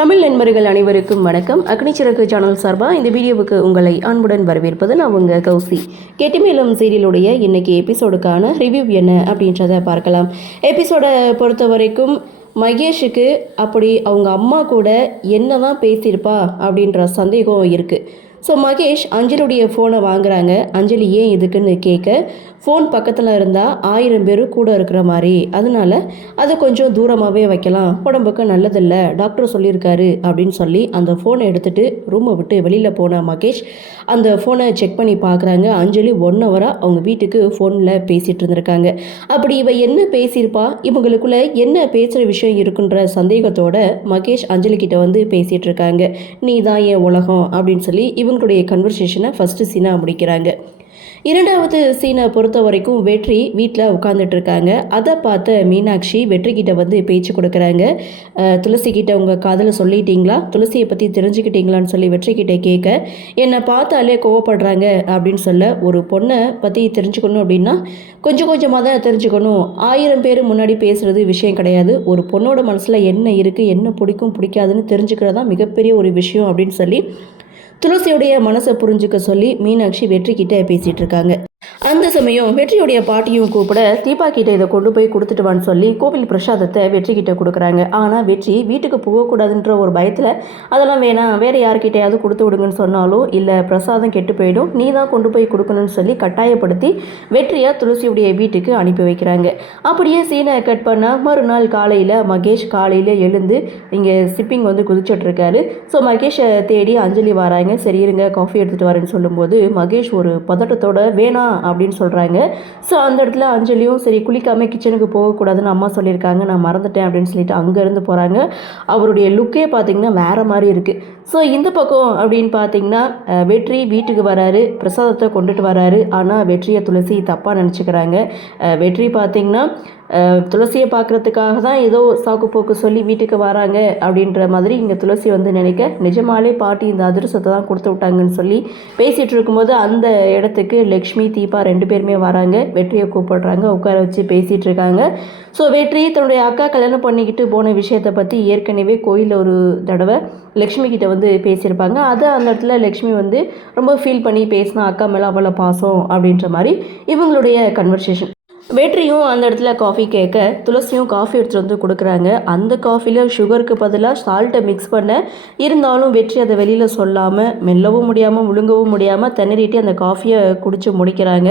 தமிழ் நண்பர்கள் அனைவருக்கும் வணக்கம். அக்னிச்சிறகு சேனல் சார்பாக இந்த வீடியோவுக்கு உங்களை அன்புடன் வரவேற்பது நான் உங்கள் கௌசி. கெட்டிமேலும் சீரியலுடைய இன்னைக்கு எபிசோடுக்கான ரிவ்யூ என்ன அப்படின்றத பார்க்கலாம். எபிசோடை பொறுத்த வரைக்கும் மகேஷுக்கு அப்படி அவங்க அம்மா கூட என்ன தான் பேசியிருப்பா அப்படின்ற சந்தேகம் இருக்குது. ஸோ மகேஷ் அஞ்சலியுடைய ஃபோனை வாங்குறாங்க. அஞ்சலி ஏன் இதுக்குன்னு கேட்க, ஃபோன் பக்கத்தில் இருந்தால் 1000 பேர் கூட இருக்கிற மாதிரி, அதனால அதை கொஞ்சம் தூரமாகவே வைக்கலாம், உடம்புக்கு நல்லதில்லை, டாக்டர் சொல்லியிருக்காரு அப்படின்னு சொல்லி அந்த ஃபோனை எடுத்துகிட்டு ரூமை விட்டு வெளியில் போன மகேஷ் அந்த ஃபோனை செக் பண்ணி பார்க்குறாங்க. அஞ்சலி 1 ஹவராக அவங்க வீட்டுக்கு ஃபோனில் பேசிகிட்டு இருந்திருக்காங்க. அப்படி இவ என்ன பேசியிருப்பா, இவங்களுக்குள்ள என்ன பேசுகிற விஷயம் இருக்குன்ற சந்தேகத்தோட மகேஷ் அஞ்சலி கிட்ட வந்து பேசிகிட்டு இருக்காங்க. நீ தான் என் உலகம் அப்படின்னு சொல்லி இவங்களுடைய கன்வர்சேஷனை ஃபஸ்ட்டு சீனாக முடிக்கிறாங்க. 2வது சீனை பொறுத்த வரைக்கும் வெற்றி வீட்டில் உட்காந்துட்டு இருக்காங்க. அதை பார்த்த மீனாட்சி வெற்றி கிட்ட வந்து பேச்சு கொடுக்குறாங்க. துளசி கிட்ட உங்கள் காதலை சொல்லிட்டீங்களா, துளசியை பற்றி தெரிஞ்சுக்கிட்டீங்களான்னு சொல்லி வெற்றி கிட்ட கேட்க, என்னை பார்த்தாலே கோவப்படுறாங்க அப்படின்னு சொல்ல, ஒரு பொண்ணை பற்றி தெரிஞ்சுக்கணும் அப்படின்னா கொஞ்சம் கொஞ்சமாக தான் தெரிஞ்சுக்கணும், 1000 பேர் முன்னாடி பேசுகிறது விஷயம் கிடையாது, ஒரு பொண்ணோட மனசில் என்ன இருக்குது, என்ன பிடிக்கும் பிடிக்காதுன்னு தெரிஞ்சுக்கிறதா மிகப்பெரிய ஒரு விஷயம் அப்படின்னு சொல்லி துளசியுடைய மனசை புரிஞ்சுக்க சொல்லி மீனாட்சி வெற்றி கிட்ட பேசிகிட்டு இருக்காங்க. அந்த சமயம் வெற்றியுடைய பாட்டியும் கூப்பிட, தீபா கிட்ட இதை கொண்டு போய் கொடுத்துட்டு வான்னு சொல்லி கோவில் பிரசாதத்தை வெற்றி கிட்ட கொடுக்குறாங்க. ஆனால் வெற்றி வீட்டுக்கு போகக்கூடாதுன்ற ஒரு பயத்தில் அதெல்லாம் வேணாம், வேறு யார்கிட்டையாவது கொடுத்து விடுங்கன்னு சொன்னாலும் இல்லை, பிரசாதம் கெட்டு போயிடும், நீ தான் கொண்டு போய் கொடுக்கணும்னு சொல்லி கட்டாயப்படுத்தி வெற்றியை துளசியுடைய வீட்டுக்கு அனுப்பி வைக்கிறாங்க. அப்படியே சீனை கட் பண்ணால் மறுநாள் காலையில் மகேஷ் காலையில் எழுந்து இங்கே சிப்பிங் வந்து குதிச்சிட்ருக்காரு. ஸோ மகேஷை தேடி அஞ்சலி வராங்க. சரி இருங்க காஃபி எடுத்துகிட்டு வரேன்னு சொல்லும்போது மகேஷ் ஒரு பதட்டத்தோட வேணாம் அப்படின்னு சொல்கிறாங்க. ஸோ அந்த இடத்துல அஞ்சலியும் சரி குளிக்காமல் கிச்சனுக்கு போகக்கூடாதுன்னு அம்மா சொல்லியிருக்காங்க, நான் மறந்துட்டேன் அப்படின்னு சொல்லிட்டு அங்கேருந்து போகிறாங்க. அவருடைய லுக்கே பார்த்திங்கன்னா வேறு மாதிரி இருக்குது. ஸோ இந்த பக்கம் அப்படின்னு பார்த்தீங்கன்னா வெற்றி வீட்டுக்கு வராரு, பிரசாதத்தை கொண்டுட்டு வராரு. ஆனால் வெற்றியை துளசி தப்பாக நினச்சிக்கிறாங்க. வெற்றி பார்த்திங்கன்னா துளசியை பார்க்குறதுக்காக தான் ஏதோ சாக்கு போக்கு சொல்லி வீட்டுக்கு வராங்க அப்படின்ற மாதிரி இங்கே துளசி வந்து நினைக்க, நிஜமாலே பாட்டி இந்த அதிரசத்தை தான் கொடுத்து விட்டாங்கன்னு சொல்லி பேசிகிட்டு இருக்கும்போது அந்த இடத்துக்கு லக்ஷ்மி தீபா 2 பேருமே வராங்க. வெற்றியை கூப்பிடுறாங்க, உட்கார வச்சு பேசிகிட்டு இருக்காங்க. ஸோ வெற்றி தன்னுடைய அக்கா கல்யாணம் பண்ணிக்கிட்டு போன விஷயத்தை பற்றி ஏற்கனவே கோயிலில் ஒரு தடவை லக்ஷ்மி கிட்ட வந்து பேசியிருப்பாங்க. அதை அந்த இடத்துல லக்ஷ்மி வந்து ரொம்ப ஃபீல் பண்ணி பேசினா, அக்கா மேலே அவ்வளோ பாசம் அப்படின்ற மாதிரி இவங்களுடைய கன்வர்சேஷன். வெற்றியும் அந்த இடத்துல காஃபி கேட்க துளசியும் காஃபி எடுத்துகிட்டு வந்து கொடுக்குறாங்க. அந்த காஃபியில் சுகருக்கு பதிலாக சால்ட்டை மிக்ஸ் பண்ண, இருந்தாலும் வெற்றி அதை வெளியில் சொல்லாமல் மெல்லவும் முடியாமல் முழுங்கவும் முடியாமல் திணறிட்டு அந்த காஃபியை குடித்து முடிக்கிறாங்க.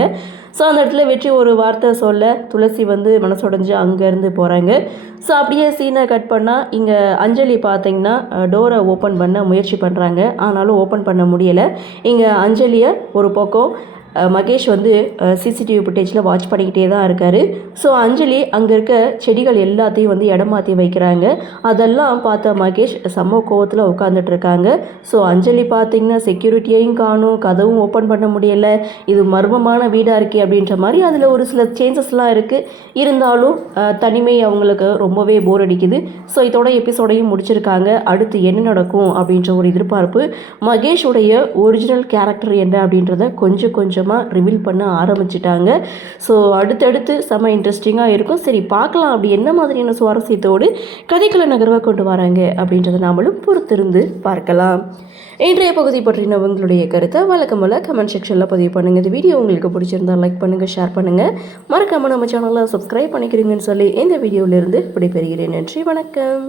ஸோ அந்த இடத்துல வெற்றி ஒரு வார்த்தை சொல்ல துளசி வந்து மனசுடைஞ்சு அங்கேருந்து போகிறாங்க. ஸோ அப்படியே சீனை கட் பண்ணால் இங்கே அஞ்சலி பார்த்திங்கன்னா டோரை ஓப்பன் பண்ண முயற்சி பண்ணுறாங்க. ஆனாலும் ஓப்பன் பண்ண முடியலை. இங்கே அஞ்சலியை ஒரு பக்கம் மகேஷ் வந்து சிசிடிவி ஃபுட்டேஜில் வாட்ச் பண்ணிக்கிட்டே தான் இருக்கார். ஸோ அஞ்சலி அங்கே இருக்க செடிகள் எல்லாத்தையும் வந்து இடம் மாற்றி வைக்கிறாங்க. அதெல்லாம் பார்த்த மகேஷ் செம்ம கோவத்தில் உட்காந்துட்டு இருக்காங்க. ஸோ அஞ்சலி பார்த்திங்கன்னா செக்யூரிட்டியையும் காணும், கதவும் ஓப்பன் பண்ண முடியலை, இது மர்மமான வீடாக இருக்கே அப்படின்ற மாதிரி அதில் ஒரு சில சேஞ்சஸ்லாம் இருக்குது. இருந்தாலும் தனிமை அவங்களுக்கு ரொம்பவே போர் அடிக்குது. ஸோ இதோட எபிசோடையும் முடிச்சிருக்காங்க. அடுத்து என்ன நடக்கும் அப்படின்ற ஒரு எதிர்பார்ப்பு. மகேஷுடைய ஒரிஜினல் கேரக்டர் என்ன அப்படின்றத கொஞ்சம் ரிவீல் பண்ண ஆரம்பிச்சிட்டாங்க. ஸோ அடுத்தடுத்து செம்ம இன்ட்ரெஸ்டிங்காக இருக்கும். சரி பார்க்கலாம் அப்படி என்ன மாதிரியான சுவாரஸ்யத்தோடு கதைக்கள நகர்வாக கொண்டு வராங்க அப்படின்றத நாமளும் பொறுத்திருந்து பார்க்கலாம். இன்றைய பகுதி பற்றின உங்களுடைய கருத்தை வழக்கம் போல கமெண்ட் செக்ஷனில் பதிவு பண்ணுங்கள். இந்த வீடியோ உங்களுக்கு பிடிச்சிருந்தால் லைக் பண்ணுங்கள், ஷேர் பண்ணுங்கள், மறக்காமல் நம்ம சேனலை சப்ஸ்கிரைப் பண்ணிக்கிறீங்கன்னு சொல்லி இந்த வீடியோவிலிருந்து விடைபெறுகிறேன். நன்றி, வணக்கம்.